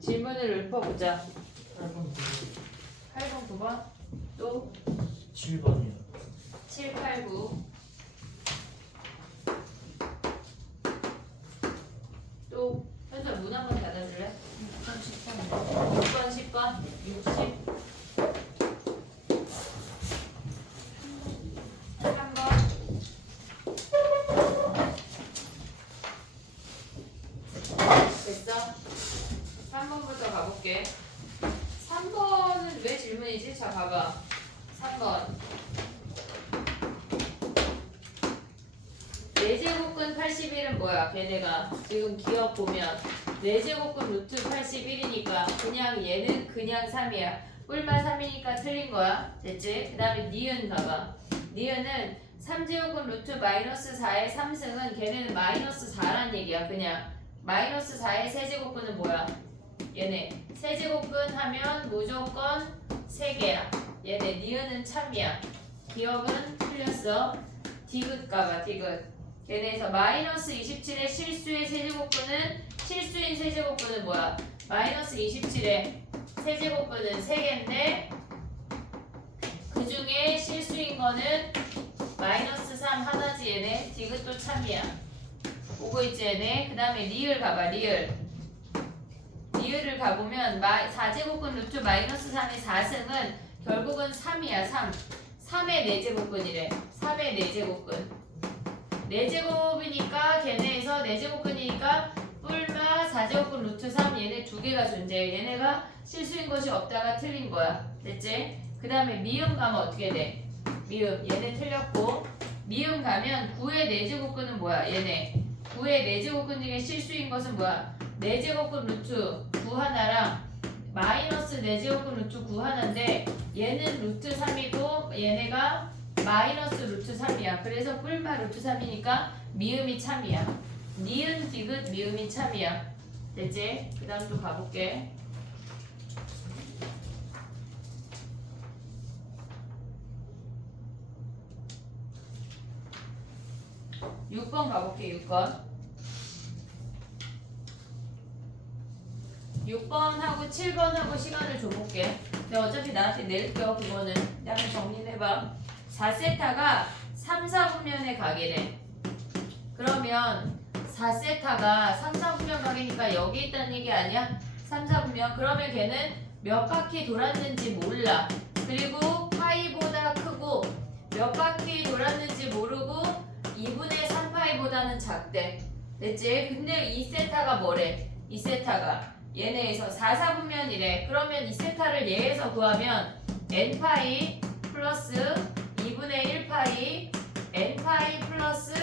질문을 읊어보자. 8번 8번, 9번, 또 7번이요. 7, 8, 9, 또 현서 문 한번 닫아줄래? 6번, 10번, 60, 3번, 됐어? 3번부터 가볼게. 3번은 왜 질문이지? 자, 봐봐. 3번. 4제곱근 81은 뭐야? 걔네가 지금 기억 보면 4제곱근 루트 81이니까 그냥 얘는 그냥 3이야. 뿔만 3이니까 틀린 거야. 됐지? 그 다음에 니은 봐봐. 니은은 3제곱근 루트 마이너스 4의 3승은 걔네는 마이너스 4란 얘기야. 그냥 마이너스 4의 세제곱근은 뭐야? 얘네 세제곱근 하면 무조건 3개야. 얘네 니은은 참이야. 기억은 틀렸어. 디귿 가봐. 디귿. 걔네에서 마이너스 27의 실수의 세제곱근은 실수인 세제곱근은 뭐야? 마이너스 27의 세제곱근은 3개인데 그 중에 실수인 거는 마이너스 3 하나지. 얘네 디귿도 참이야. 오고 있지 얘네. 그 다음에 리을 가봐. 리을. 리을을 가보면 4제곱근 루트 마이너스 3의 4승은 결국은 3이야. 3. 3의 4제곱근이래. 3의 4제곱근. 4제곱이니까 걔네에서 4제곱근이니까 뿔마 4제곱근 루트 3 얘네 두 개가 존재해. 얘네가 실수인 것이 없다가 틀린 거야. 됐지? 그 다음에 미음 가면 어떻게 돼? 미음 얘네 틀렸고 미음 가면 9의 4제곱근은 뭐야? 얘네 9의 4제곱근 중에 실수인 것은 뭐야? 4제곱근 루트 9 하나랑 마이너스 4제곱근 루트 9 하나인데 얘는 루트 3이고 얘네가 마이너스 루트 3이야. 그래서 뿔마 루트 3이니까 미음이 참이야. 니은 디귿 미음이 참이야. 됐지? 그 다음 또 가볼게. (6번) 가볼게. 6번하고 7번하고 시간을 줘볼게. 근데 어차피 나한테 낼게요. 그거는 약간 정리해봐. 4세타가 3, 4분면에 가게래. 그러면 4세타가 3, 4분면 가게니까 여기 있다는 얘기 아니야? 3, 4분면. 그러면 걔는 몇 바퀴 돌았는지 몰라. 그리고 파이보다 크고 몇 바퀴 돌았는지 모르고 2분의 3파이보다는 작대. 됐지? 근데 2세타가 뭐래? 2세타가 얘네에서 4, 4분면이래. 그러면 2세타를 얘에서 구하면 n파이 플러스 2분의 1파이 n파이 플러스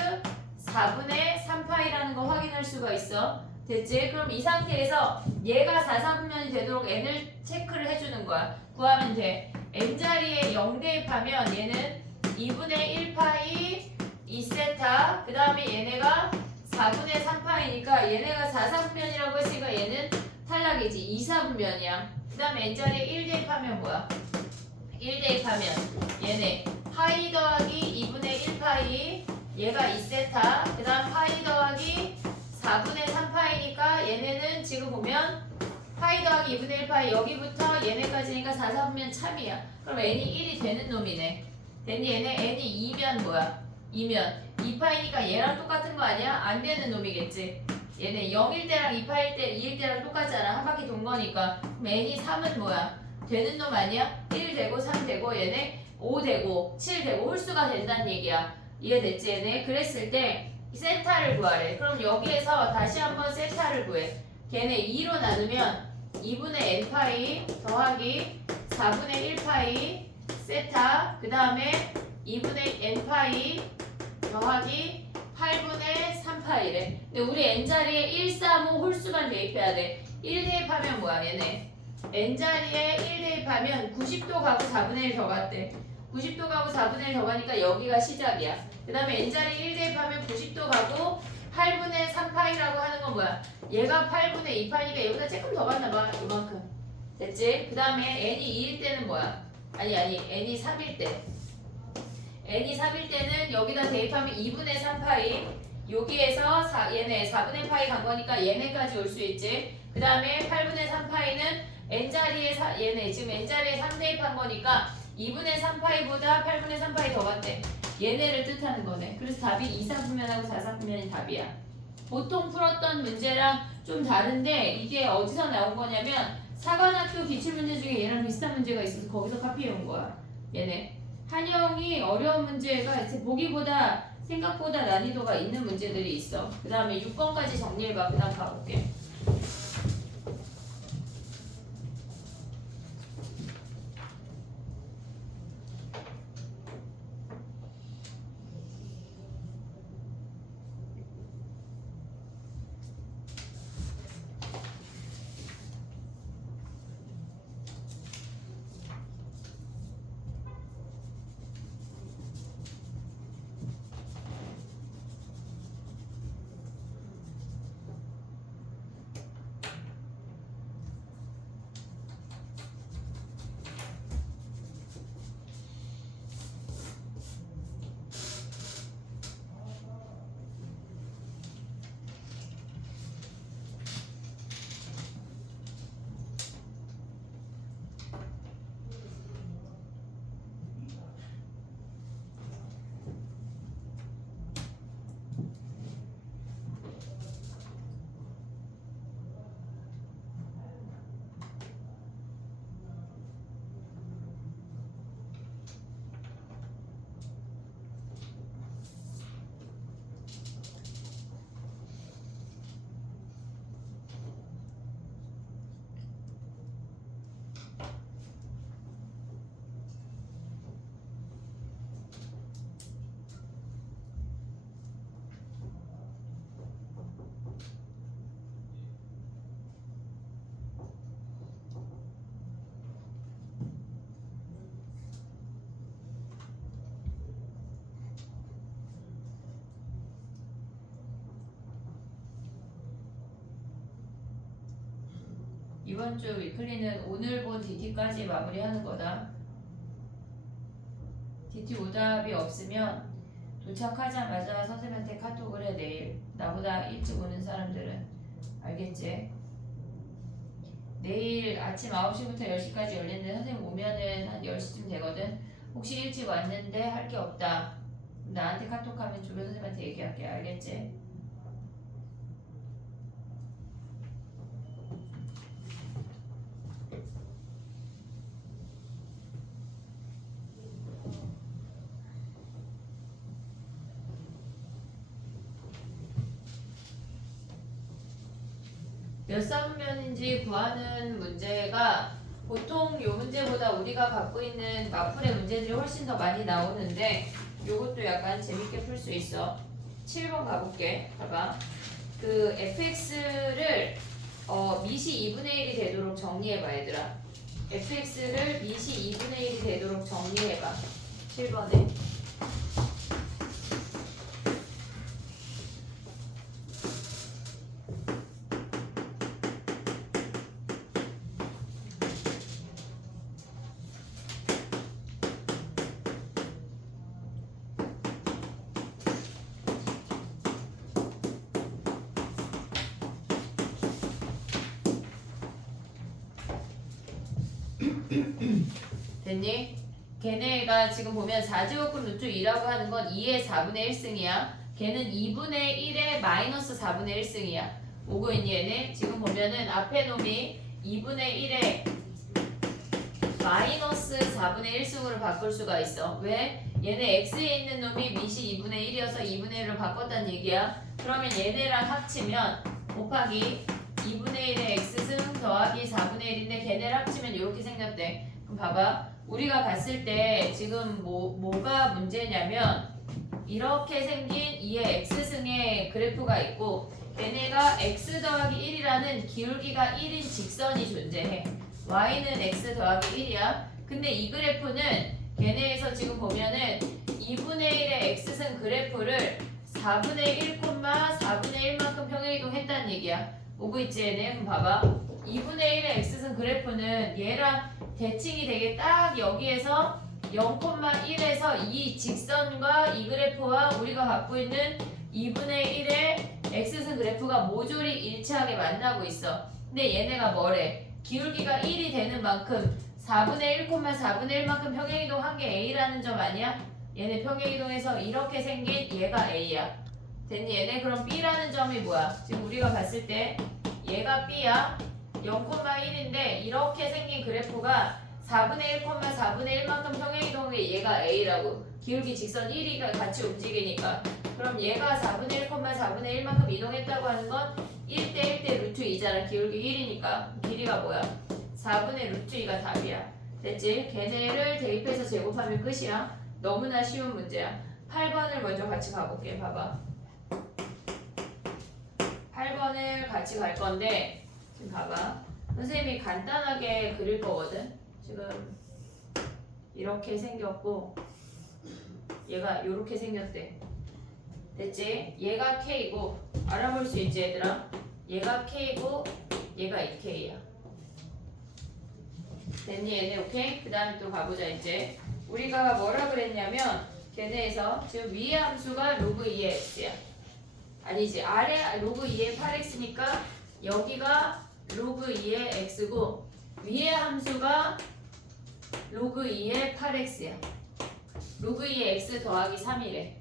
4분의 3파이라는 거 확인할 수가 있어. 됐지? 그럼 이 상태에서 얘가 4, 4분면이 되도록 n을 체크를 해주는 거야. 구하면 돼. n자리에 0 대입하면 얘는 2분의 1파이 2세타 그 다음에 얘네가 4분의 3파이니까 얘네가 4, 4분면이라고 했으니까 얘는 탈락이지. 2, 4분면이야. 그 다음에 n자리에 1 대입하면 뭐야? 1 대입하면 얘네 파이 더하기 2분의 1파이 얘가 2세타 그 다음 파이 더하기 4분의 3파이니까 얘네는 지금 보면 파이 더하기 2분의 1파이 여기부터 얘네까지니까 4, 4분면 참이야. 그럼 n이 1이 되는 놈이네. 됐니? 얘네 n이 2면 뭐야? 2면 2파이니까 얘랑 똑같은 거 아니야? 안 되는 놈이겠지. 얘네 0일 때랑 2파일 때 2일 때랑 똑같잖아. 한 바퀴 돈 거니까. 그럼 n이 3은 뭐야? 되는 놈 아니야? 1 되고 3 되고 얘네 5 되고 7 되고 홀수가 된다는 얘기야. 이해됐지 얘네? 그랬을 때 세타를 구하래. 그럼 여기에서 다시 한번 세타를 구해. 걔네 2로 나누면 2분의 n파이 더하기 4분의 1파이 세타 그 다음에 2분의 n파이 더하기 8분의 3파이래. 근데 우리 n자리에 1, 3, 5 홀수만 대입해야 돼. 1 대입하면 뭐야 얘네? n자리에 1 대입하면 90도 가고 4분의 1 더 갔대. 90도 가고 4분의 1 더 가니까 여기가 시작이야. 그 다음에 n자리에 1 대입하면 90도 가고 8분의 3파이라고 하는 건 뭐야? 얘가 8분의 2파이니까 여기가 조금 더 갔나봐. 이만큼. 됐지? 그 다음에 n이 2일 때는 뭐야? 아니 n이 3일 때. n이 3일 때는 여기다 대입하면 2분의 3파이 여기에서 얘네 4분의 파이 간 거니까 얘네까지 올 수 있지. 그 다음에 8분의 3파이는 n자리에 얘네 지금 n자리에 3대입한 거니까 2분의 3파이보다 8분의 3파이 더 같대. 얘네를 뜻하는 거네. 그래서 답이 2사분면하고 4사분면이 답이야. 보통 풀었던 문제랑 좀 다른데 이게 어디서 나온 거냐면 사관학교 기출문제 중에 얘랑 비슷한 문제가 있어서 거기서 카피해 온 거야. 얘네. 한영이 어려운 문제가 보기보다 생각보다 난이도가 있는 문제들이 있어. 그 다음에 6번까지 정리해봐. 그 다음 가볼게. 이번 주 위클리는 오늘 본 DT까지 마무리하는 거다. DT 오답이 없으면 도착하자마자 선생님한테 카톡을 해. 내일 나보다 일찍 오는 사람들은. 알겠지? 내일 아침 9시부터 10시까지 열리는데 선생님 오면은 한 10시쯤 되거든. 혹시 일찍 왔는데 할 게 없다, 나한테 카톡하면 주변 선생님한테 얘기할게. 알겠지? 몇 사분면인지 구하는 문제가 보통 요 문제보다 우리가 갖고 있는 마풀의 문제들이 훨씬 더 많이 나오는데 요것도 약간 재밌게 풀 수 있어. 7번 가볼게. 봐봐. 그 fx를 미시 2분의 1이 되도록 정리해봐 얘들아. fx를 미시 2분의 1이 되도록 정리해봐. 7번에. 됐니? 걔네가 지금 보면 4제곱근 루트 2라고 하는 건 2의 4분의 1승이야. 걔는 2분의 1의 마이너스 4분의 1승이야. 오고 있니 얘네? 지금 보면은 앞에 놈이 2분의 1의 마이너스 4분의 1승으로 바꿀 수가 있어. 왜? 얘네 x에 있는 놈이 미시 2분의 1이어서 2분의 1로 바꿨다는 얘기야. 그러면 얘네랑 합치면 곱하기 2분의 1의 x승 더하기 4분의 1인데 걔네를 합치면 이렇게 생겼대. 그럼 봐봐. 우리가 봤을 때 지금 뭐가 문제냐면 이렇게 생긴 2의 x승의 그래프가 있고 얘네가 x 더하기 1이라는 기울기가 1인 직선이 존재해. y는 x 더하기 1이야. 근데 이 그래프는 걔네에서 지금 보면은 2분의 1의 x승 그래프를 4분의 1, 4분의 1만큼 평행이동했다는 얘기야. 오고 있지 얘네? 그럼 봐봐. 2분의 1의 x승 그래프는 얘랑 대칭이 되게 딱 여기에서 0,1에서 이 직선과 이 그래프와 우리가 갖고 있는 2분의 1의 x승 그래프가 모조리 일치하게 만나고 있어. 근데 얘네가 뭐래? 기울기가 1이 되는 만큼 4분의 1, 4분의 1만큼 평행이동한 게 A라는 점 아니야? 얘네 평행이동해서 이렇게 생긴 얘가 A야. 됐니 얘네? 그럼 B라는 점이 뭐야? 지금 우리가 봤을 때 얘가 B야. 0,1인데 이렇게 생긴 그래프가 4분의 1, 4분의 1만큼 평행이동해 얘가 A라고. 기울기 직선 1이가 같이 움직이니까. 그럼 얘가 4분의 1, 4분의 1만큼 이동했다고 하는 건 1대 1대 루트 2잖아. 기울기 1이니까. 길이가 뭐야? 4분의 루트 2가 답이야. 됐지? 걔네를 대입해서 제곱하면 끝이야. 너무나 쉬운 문제야. 8번을 먼저 같이 가볼게. 봐봐. 8번을 같이 갈 건데 지금 봐봐. 선생님이 간단하게 그릴 거거든. 지금 이렇게 생겼고 얘가 이렇게 생겼대. 됐지? 얘가 K고 알아볼 수 있지 얘들아? 얘가 K고 얘가 2K야. 됐니 얘네? 오케이? 그 다음에 또 가보자 이제. 우리가 뭐라 그랬냐면 걔네에서 지금 위의 함수가 로그 2의 x야. 아니지 아래 로그 2의 8x니까 여기가 로그 2의 x고 위의 함수가 로그 2의 8x야. 로그 2의 x 더하기 3이래.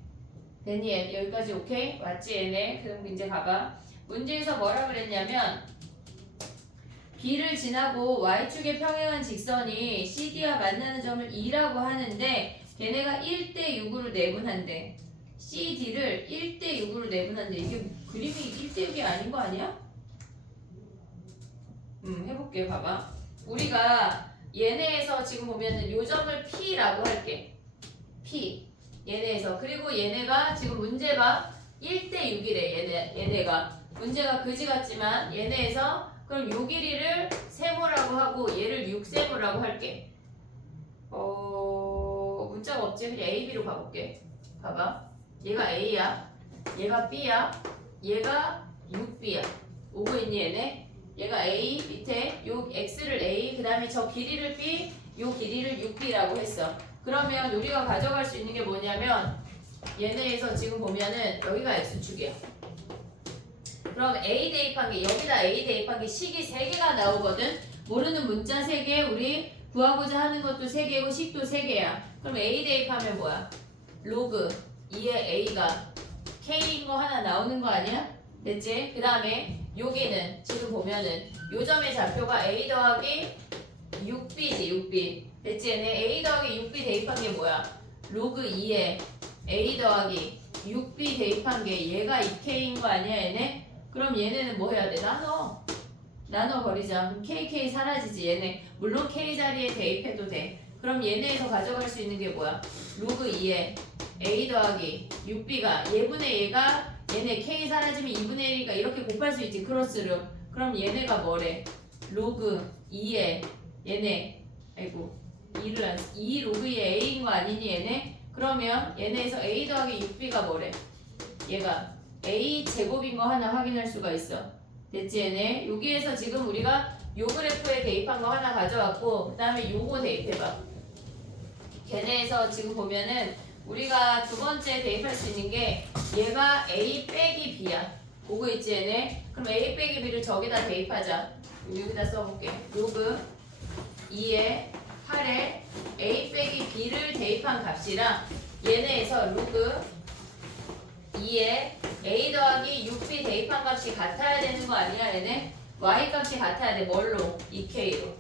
됐니? 얘 여기까지 오케이? 맞지 얘네? 그럼 이제 가봐. 문제에서 뭐라 그랬냐면 B를 지나고 Y축에 평행한 직선이 CD와 만나는 점을 E라고 하는데 걔네가 1대6으로 내분한대. CD를 1대6으로 내분한대. 이게 그림이 1대6이 아닌 거 아니야? 해볼게. 봐봐. 우리가 얘네에서 지금 보면은 요 점을 P라고 할게. P. 얘네에서. 그리고 얘네가 지금 문제 봐. 1대6이래. 얘네가. 문제가 그지 같지만 얘네에서 그럼 요 길이를 세모라고 하고 얘를 6세모라고 할게. 문자가 없지? 그냥 A, B로 가볼게. 봐봐. 얘가 A야. 얘가 B야. 얘가 6B야. 오고 있니 얘네? 얘가 A 밑에 요 X를 A 그 다음에 저 길이를 B 요 길이를 6B라고 했어. 그러면 우리가 가져갈 수 있는 게 뭐냐면 얘네에서 지금 보면은 여기가 X축이야. 그럼 A 대입한 게 여기다 A 대입한 게 식이 3개가 나오거든. 모르는 문자 3개 우리 구하고자 하는 것도 3개고 식도 3개야. 그럼 A 대입하면 뭐야? 로그 2의 A가 K인 거 하나 나오는 거 아니야? 됐지? 그 다음에 여기는 지금 보면은 요 점의 좌표가 A 더하기 6B지 6B. 됐지? 얘네 A 더하기 6B 대입한 게 뭐야? 로그 2의 A 더하기 6B 대입한 게 얘가 2K인 거 아니야 얘네? 그럼 얘네는 뭐 해야 돼? 나눠 버리자. 그럼 KK 사라지지 얘네. 물론 K 자리에 대입해도 돼. 그럼 얘네에서 가져갈 수 있는 게 뭐야? 로그 2에 A 더하기 6B가 얘분의 얘가 얘네 K 사라지면 2분의 1이니까 이렇게 곱할 수 있지. 크로스로. 그럼 얘네가 뭐래? 로그 2에 얘네 아이고 2 로그 2에 A인 거 아니니 얘네? 그러면 얘네에서 A 더하기 6B가 뭐래? 얘가 A 제곱인 거 하나 확인할 수가 있어. 됐지 얘네? 여기에서 지금 우리가 요 그래프에 대입한 거 하나 가져왔고 그 다음에 요거 대입해봐. 걔네에서 지금 보면은 우리가 두 번째 대입할 수 있는 게 얘가 A 빼기 B야. 보고 있지 얘네? 그럼 A 빼기 B를 저기다 대입하자. 여기다 써볼게. 로그 2에 8에 A 빼기 B를 대입한 값이랑 얘네에서 로그 2에 A 더하기 6B 대입한 값이 같아야 되는 거 아니야 얘네? Y 값이 같아야 돼. 뭘로? 2K로.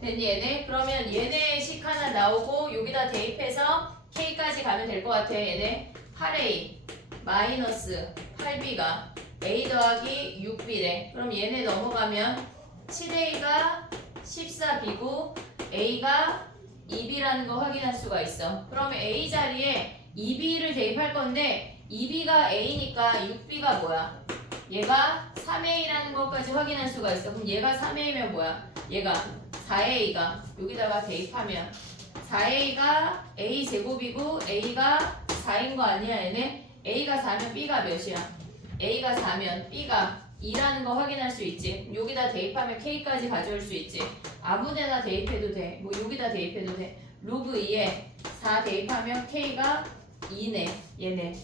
됐니 얘네? 그러면 얘네 식 하나 나오고 여기다 대입해서 K까지 가면 될 것 같아 얘네. 8A 마이너스 8B가 A 더하기 6B래. 그럼 얘네 넘어가면 7A가 14B고 A가 2B라는 거 확인할 수가 있어. 그러면 A 자리에 2B를 대입할 건데 2B가 A니까 6B가 뭐야? 얘가 3A라는 것까지 확인할 수가 있어. 그럼 얘가 3A면 뭐야? 얘가 4A가 여기다가 대입하면 4A가 A 제곱이고 A가 4인 거 아니야 얘네? A가 4면 B가 몇이야? A가 4면 B가 2라는 거 확인할 수 있지. 여기다 대입하면 K까지 가져올 수 있지. 아무데나 대입해도 돼. 뭐 여기다 대입해도 돼. 로그 2에 4 대입하면 K가 2네 얘네.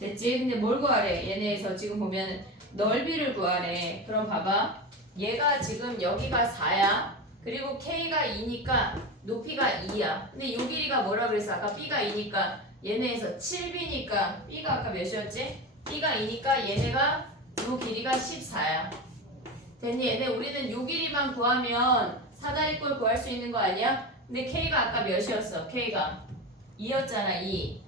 됐지? 근데 뭘 구하래? 얘네에서 지금 보면 넓이를 구하래. 그럼 봐봐. 얘가 지금 여기가 4야. 그리고 K가 2니까 높이가 2야. 근데 요 길이가 뭐라 그랬어? 아까 B가 2니까 얘네에서 7B니까 B가 아까 몇이었지? B가 2니까 얘네가 요 길이가 14야. 됐니? 얘네 우리는 요 길이만 구하면 사다리꼴 구할 수 있는 거 아니야? 근데 K가 아까 몇이었어? K가 2였잖아. 2.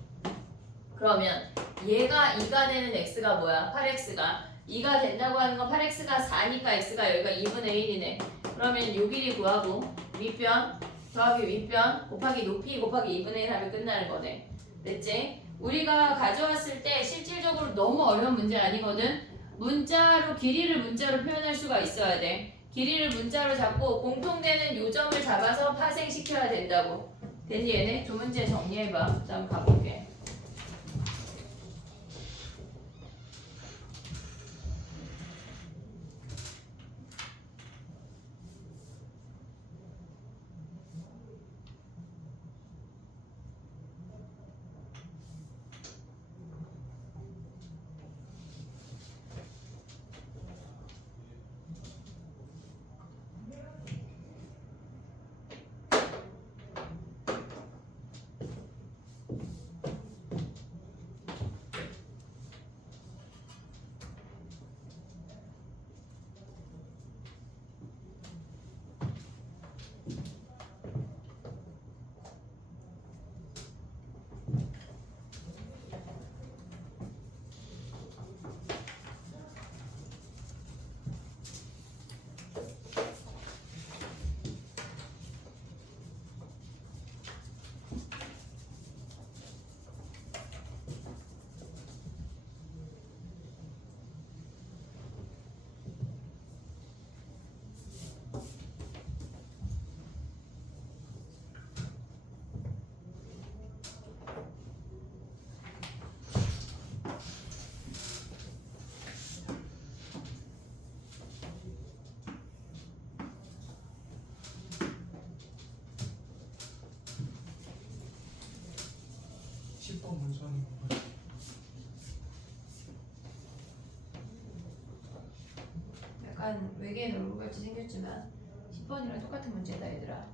그러면 얘가 2가 되는 x가 뭐야? 8x가 2가 된다고 하는 건 8x가 4니까 x가 여기가 2분의 1이네. 그러면 요 길이 구하고 윗변 더하기 윗변 곱하기 높이 곱하기 2분의 1 하면 끝나는 거네. 됐지? 우리가 가져왔을 때 실질적으로 너무 어려운 문제 아니거든? 문자로 길이를 문자로 표현할 수가 있어야 돼. 길이를 문자로 잡고 공통되는 요점을 잡아서 파생시켜야 된다고. 됐니 얘네? 두 문제 정리해봐. 다음 가볼게. 먼저 하는 거. 약간 외계인 얼굴같이 생겼지만 10번이랑 똑같은 문제다 얘들아.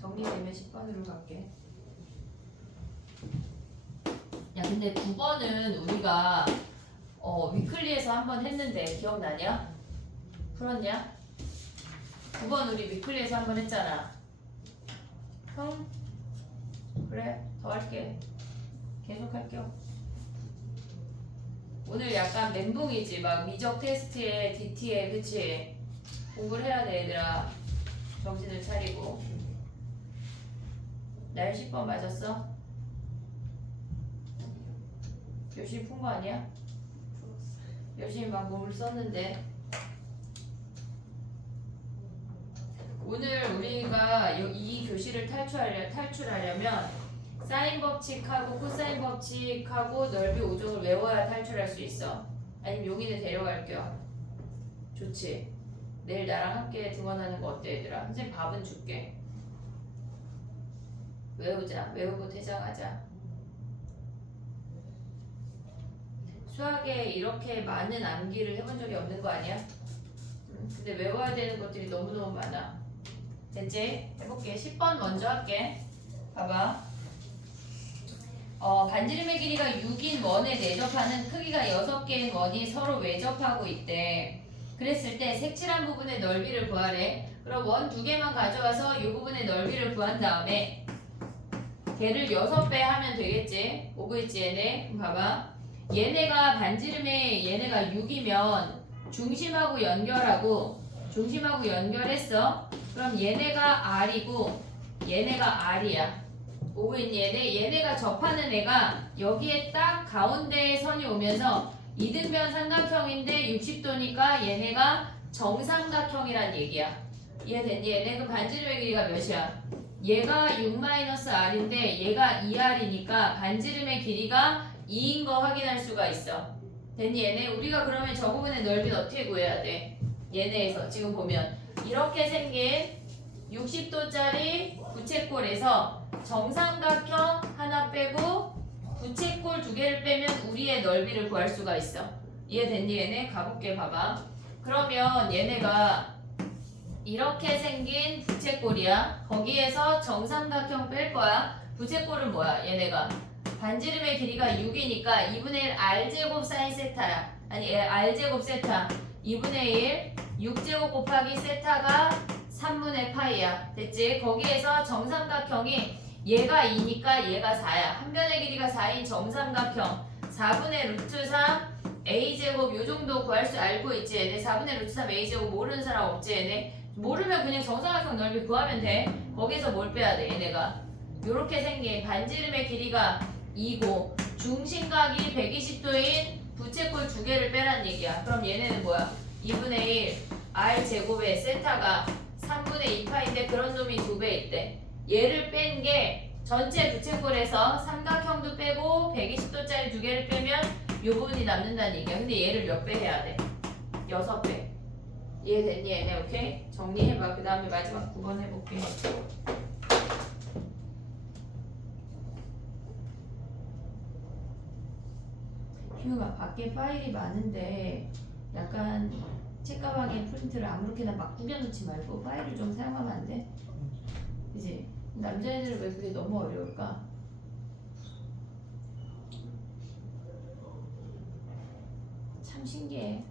정리되면 10번으로 갈게. 야 근데 9번은 우리가 위클리에서 한번 했는데 기억나냐? 풀었냐? 9번 우리 위클리에서 한번 했잖아. 형? 그래 더 할게. 계속 할게요. 오늘 약간 멘붕이지. 막 미적 테스트에 DT에 그치? 공부를 해야 돼 얘들아. 정신을 차리고. 날 10번 맞았어? 열심히 푼 거 아니야? 열심히 막 몸을 썼는데. 오늘 우리가 이 교실을 탈출하려면 사인 법칙하고 코사인 법칙하고 넓이 5종을 외워야 탈출할 수 있어. 아니면 용인에 데려갈게요. 좋지? 내일 나랑 함께 등원하는 거 어때 얘들아? 선생님 밥은 줄게. 외우자. 외우고 퇴장하자. 수학에 이렇게 많은 암기를 해본 적이 없는 거 아니야? 근데 외워야 되는 것들이 너무너무 많아. 됐지? 해볼게. 10번 먼저 할게. 봐봐. 반지름의 길이가 6인 원에 내접하는 크기가 6개인 원이 서로 외접하고 있대. 그랬을 때 색칠한 부분의 넓이를 구하래. 그럼 원 2개만 가져와서 이 부분의 넓이를 구한 다음에 걔를 6배 하면 되겠지? 오고 있지 얘네? 그럼 봐봐. 얘네가 반지름의 얘네가 6이면 중심하고 연결했어. 그럼 얘네가 R이고 얘네가 R이야. 오고 있니 얘네가 접하는 애가 여기에 딱 가운데에 선이 오면서 이등변 삼각형인데 60도니까 얘네가 정삼각형이란 얘기야. 이해됐니 얘네? 그럼 반지름의 길이가 몇이야? 얘가 6-R인데 얘가 2R이니까 반지름의 길이가 2인 거 확인할 수가 있어. 됐니 얘네? 우리가 그러면 저 부분의 넓이는 어떻게 구해야 돼? 얘네에서 지금 보면 이렇게 생긴 60도짜리 부채꼴에서 정삼각형 하나 빼고 부채꼴 두 개를 빼면 우리의 넓이를 구할 수가 있어. 이해됐니 얘네? 가볼게 봐봐. 그러면 얘네가 이렇게 생긴 부채꼴이야. 거기에서 정삼각형 뺄 거야. 부채꼴은 뭐야? 얘네가 반지름의 길이가 6이니까 2분의 1 r제곱 사인 세타야. 아니 r제곱 세타 2분의 1 6제곱 곱하기 세타가 3분의 파이야. 됐지? 거기에서 정삼각형이 얘가 2니까 얘가 4야. 한 변의 길이가 4인 정삼각형 4분의 루트 3 a제곱 요 정도 구할 수 알고 있지 얘네. 4분의 루트 3 a제곱 모르는 사람 없지 얘네. 모르면 그냥 정삼각형 넓이 구하면 돼. 거기서 뭘 빼야 돼 얘네가. 요렇게 생긴 반지름의 길이가 2고 중심각이 120도인 부채꼴 두 개를 빼란 얘기야. 그럼 얘네는 뭐야? 2분의 1 r제곱에 세타가 3분의 2파인데 그런 놈이 2배 있대. 얘를 뺀 게 전체 부채꼴에서 삼각형도 빼고 120도짜리 두 개를 빼면 요 부분이 남는다는 얘기야. 근데 얘를 몇 배 해야 돼? 6배. 이해됐니 얘네? 오케이? 정리해봐. 그 다음에 마지막 9번 해볼게. 휴가 밖에 파일이 많은데 약간 책가방에 프린트를 아무렇게나 막 구겨놓지 말고 파일을 좀 사용하면 안 돼? 그치? 남자애들은 왜 그게 너무 어려울까? 참 신기해.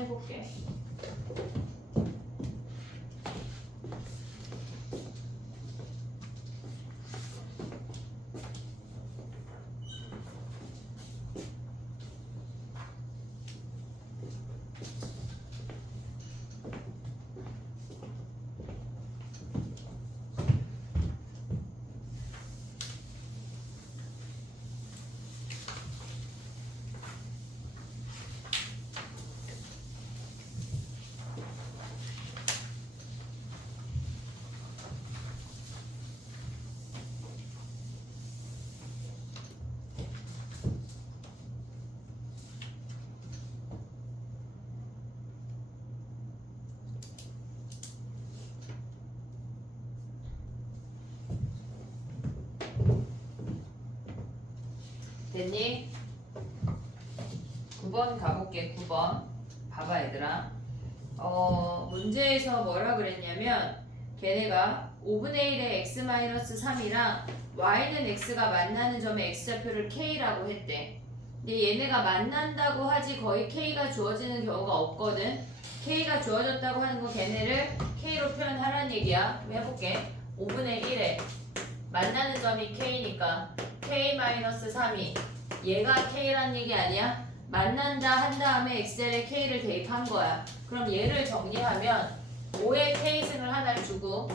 해볼게. 됐니? 9번 가볼게. 9번 봐봐 얘들아. 문제에서 뭐라 그랬냐면 걔네가 5분의 1의 x-3이랑 y는 x가 만나는 점의 x좌표를 k라고 했대. 근데 얘네가 만난다고 하지 거의 k가 주어지는 경우가 없거든. k가 주어졌다고 하는 거 걔네를 k로 표현하라는 얘기야. 해볼게. 5분의 1에 만나는 점이 k니까 k-3이 얘가 k란 얘기 아니야? 만난다 한 다음에 x자리에 k를 대입한 거야. 그럼 얘를 정리하면 5의 k승을 하나를 주고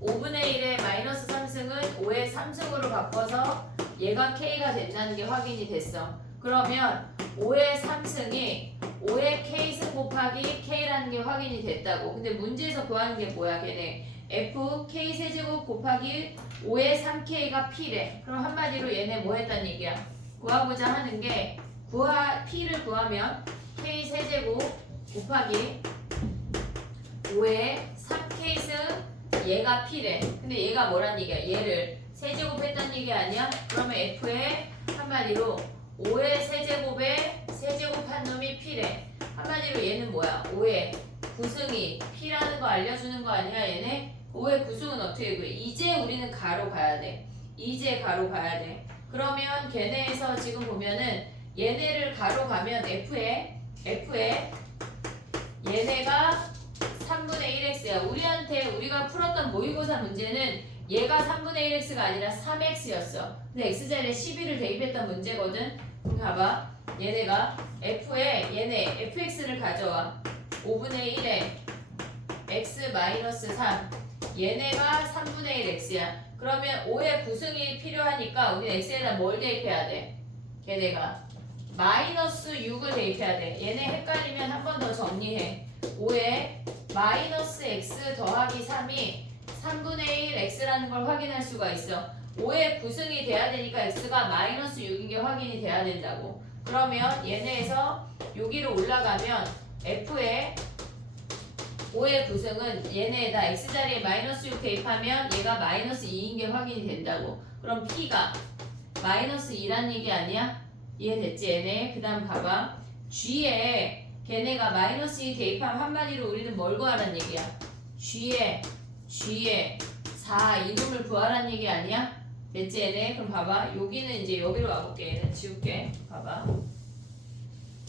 5분의 1의 마이너스 3승은 5의 3승으로 바꿔서 얘가 k가 된다는 게 확인이 됐어. 그러면 5의 3승이 5의 k승 곱하기 k라는 게 확인이 됐다고. 근데 문제에서 구하는 게 뭐야 걔네? f k 세제곱 곱하기 5의 3k가 p래. 그럼 한마디로 얘네 뭐 했단 얘기야? 구하고자 하는 게 p를 구하면 k 세제곱 곱하기 5의 3k승 얘가 p래. 근데 얘가 뭐란 얘기야? 얘를 세제곱했단 얘기 아니야? 그러면 f의 한마디로 5의 세제곱에 세제곱한 놈이 p래. 한마디로 얘는 뭐야? 5의 9승이 p라는 거 알려주는 거 아니야 얘네? 5의 9승은 어떻게 구해? 이제 우리는 가로 가야 돼. 이제 가로 가야 돼. 그러면 걔네에서 지금 보면은 얘네를 가로 가면 f에 얘네가 3분의 1x야. 우리가 풀었던 모의고사 문제는 얘가 3분의 1x가 아니라 3x였어. 근데 x자리에 12를 대입했던 문제거든. 그럼 봐봐. 얘네가 얘네 fx를 가져와. 5분의 1에 x-3 얘네가 3분의 1x야. 그러면 5의 9승이 필요하니까 우리는 x에다 뭘 대입해야 돼? 걔네가 마이너스 6을 대입해야 돼. 얘네 헷갈리면 한 번 더 정리해. 5에 마이너스 x 더하기 3이 3분의 1 x라는 걸 확인할 수가 있어. 5의 구승이 돼야 되니까 x가 마이너스 6인 게 확인이 돼야 된다고. 그러면 얘네에서 여기로 올라가면 f의 5의 구승은 얘네에다 x자리에 마이너스 6 대입하면 얘가 마이너스 2인 게 확인이 된다고. 그럼 p가 마이너스 2란 얘기 아니야? 이해됐지 얘네? 그 다음 봐봐. g에 걔네가 마이너스 2 대입하면 한마디로 우리는 뭘 구하란 얘기야? g에 4 이놈을 구하란 얘기 아니야? 됐지 얘네? 그럼 봐봐. 여기는 이제 여기로 와볼게. 얘는 지울게. 봐봐.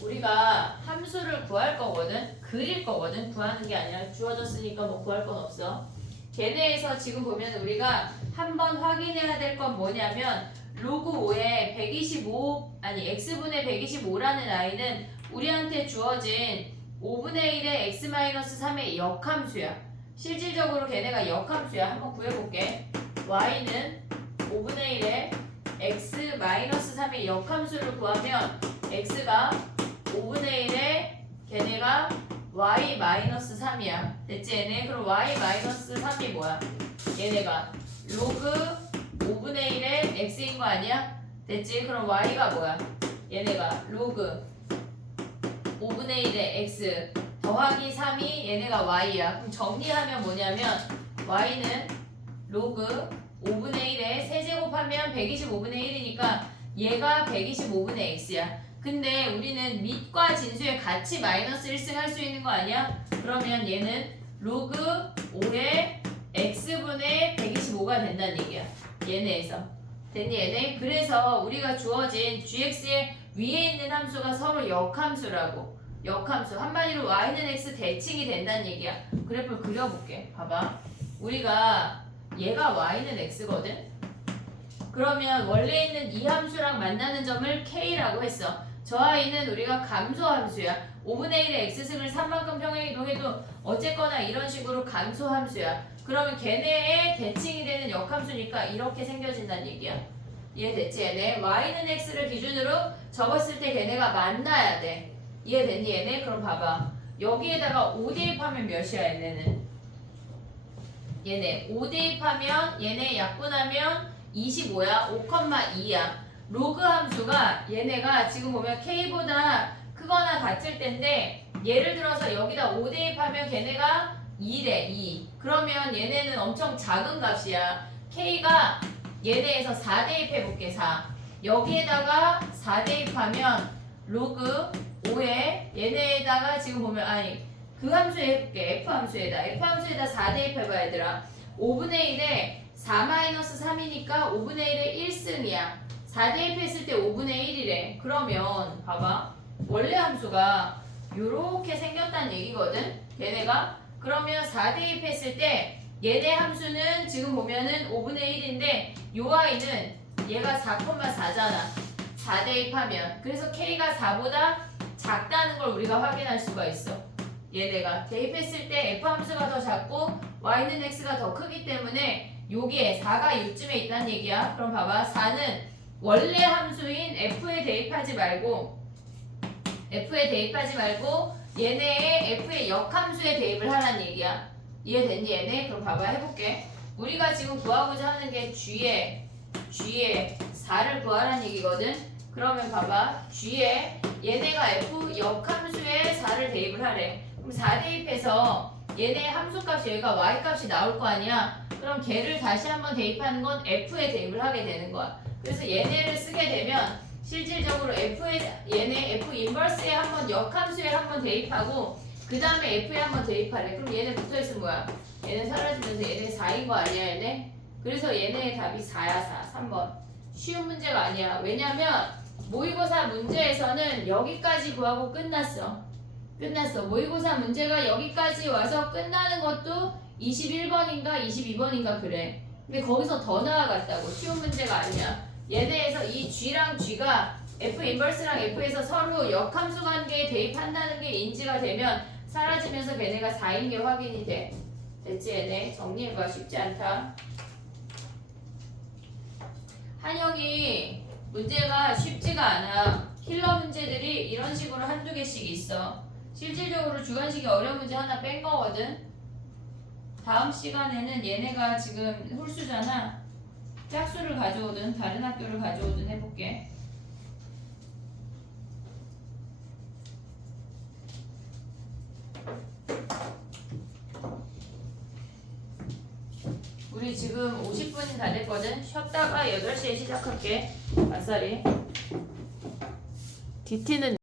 우리가 함수를 구할 거거든. 그릴 거거든. 구하는 게 아니라 주어졌으니까 뭐 구할 건 없어. 걔네에서 지금 보면 우리가 한번 확인해야 될 건 뭐냐면 로그 5에 125 아니 x분의 125라는 아이는 우리한테 주어진 5분의 1의 x-3의 역함수야. 실질적으로 걔네가 역함수야. 한번 구해볼게. y는 5분의 1의 x-3의 역함수를 구하면 x가 5분의 1의 걔네가 y-3이야. 됐지 얘네? 그럼 y-3이 뭐야? 얘네가 로그 5분의 1의 x인 거 아니야? 됐지? 그럼 y가 뭐야? 얘네가 로그 5분의 1의 x 더하기 3이 얘네가 y야. 그럼 정리하면 뭐냐면 y는 로그 5분의 1에 세제곱하면 125분의 1이니까 얘가 125분의 x야. 근데 우리는 밑과 진수의 같이 마이너스 1승 할 수 있는 거 아니야? 그러면 얘는 로그 5의 x분의 125가 된다는 얘기야. 얘네에서. 됐니 얘네? 그래서 우리가 주어진 gx의 위에 있는 함수가 서로 역함수라고. 역함수. 한마디로 y는 x 대칭이 된다는 얘기야. 그래프를 그려볼게. 봐봐. 우리가 얘가 y는 x거든? 그러면 원래 있는 이 함수랑 만나는 점을 k라고 했어. 저 아이는 우리가 감소함수야. 5분의 1의 x승을 3만큼 평행이동해도 어쨌거나 이런 식으로 감소함수야. 그러면 걔네의 대칭이 되는 역함수니까 이렇게 생겨진다는 얘기야. 이해됐지 얘네? y는 x를 기준으로 적었을 때 걔네가 만나야 돼. 이해됐니 얘네? 그럼 봐봐. 여기에다가 5 대입하면 몇이야 얘네는? 얘네 5 대입하면 얘네 약분하면 25야. 5,2야. 로그 함수가 얘네가 지금 보면 k보다 크거나 같을 텐데 예를 들어서 여기다 5 대입하면 걔네가 2래 2. 그러면 얘네는 엄청 작은 값이야. k가 얘네에서 4 대입해볼게 4. 여기에다가 4 대입하면 로그 5에 얘네에다가 지금 보면 아니 그 함수에 해볼게. F함수에다 4 대입해봐 얘들아. 5분의 1에 4-3이니까 5분의 1에 1승이야. 4 대입했을 때 5분의 1이래. 그러면 봐봐. 원래 함수가 요렇게 생겼다는 얘기거든. 얘네가. 그러면 4 대입했을 때 얘네 함수는 지금 보면은 5분의 1인데 요 아이는 얘가 4,4잖아. 4 대입하면. 그래서 k가 4보다 작다는 걸 우리가 확인할 수가 있어. 얘네가 대입했을 때 f함수가 더 작고 y는 x가 더 크기 때문에 여기에 4가 요쯤에 있다는 얘기야. 그럼 봐봐. 4는 원래 함수인 f에 대입하지 말고 얘네의 f의 역함수에 대입을 하라는 얘기야. 이해됐니 얘네? 그럼 봐봐 해볼게. 우리가 지금 구하고자 하는 게 g에 4를 구하라는 얘기거든. 그러면 봐봐. g에 얘네가 f 역함수에 4를 대입을 하래. 그럼 4 대입해서 얘네 함수값이 여기가 y값이 나올 거 아니야. 그럼 걔를 다시 한번 대입하는 건 f에 대입을 하게 되는 거야. 그래서 얘네를 쓰게 되면 실질적으로 얘네 f 인버스에 한번 역함수에 한번 대입하고 그 다음에 f에 한번 대입하래. 그럼 얘네 붙어있으면 뭐야? 얘네 사라지면서 얘네 4인 거 아니야 얘네? 그래서 얘네의 답이 4야 4. 3번. 쉬운 문제가 아니야. 왜냐면 모의고사 문제에서는 여기까지 구하고 끝났어. 모의고사 문제가 여기까지 와서 끝나는 것도 21번인가 22번인가 그래. 근데 거기서 더 나아갔다고. 쉬운 문제가 아니야. 얘네에서 이 g랑 g가 f 인버스랑 f에서 서로 역함수 관계에 대입한다는 게 인지가 되면 사라지면서 걔네가 4인 게 확인이 돼. 됐지 얘네? 정리해봐. 쉽지 않다. 한영이 문제가 쉽지가 않아. 힐러 문제들이 이런 식으로 한두 개씩 있어. 실질적으로 주관식이 어려운 문제 하나 뺀 거거든. 다음 시간에는 얘네가 지금 홀수잖아. 짝수를 가져오든 다른 학교를 가져오든 해볼게. 우리 지금 50분이 다 됐거든. 쉬었다가 8시에 시작할게. 아싸리. DT는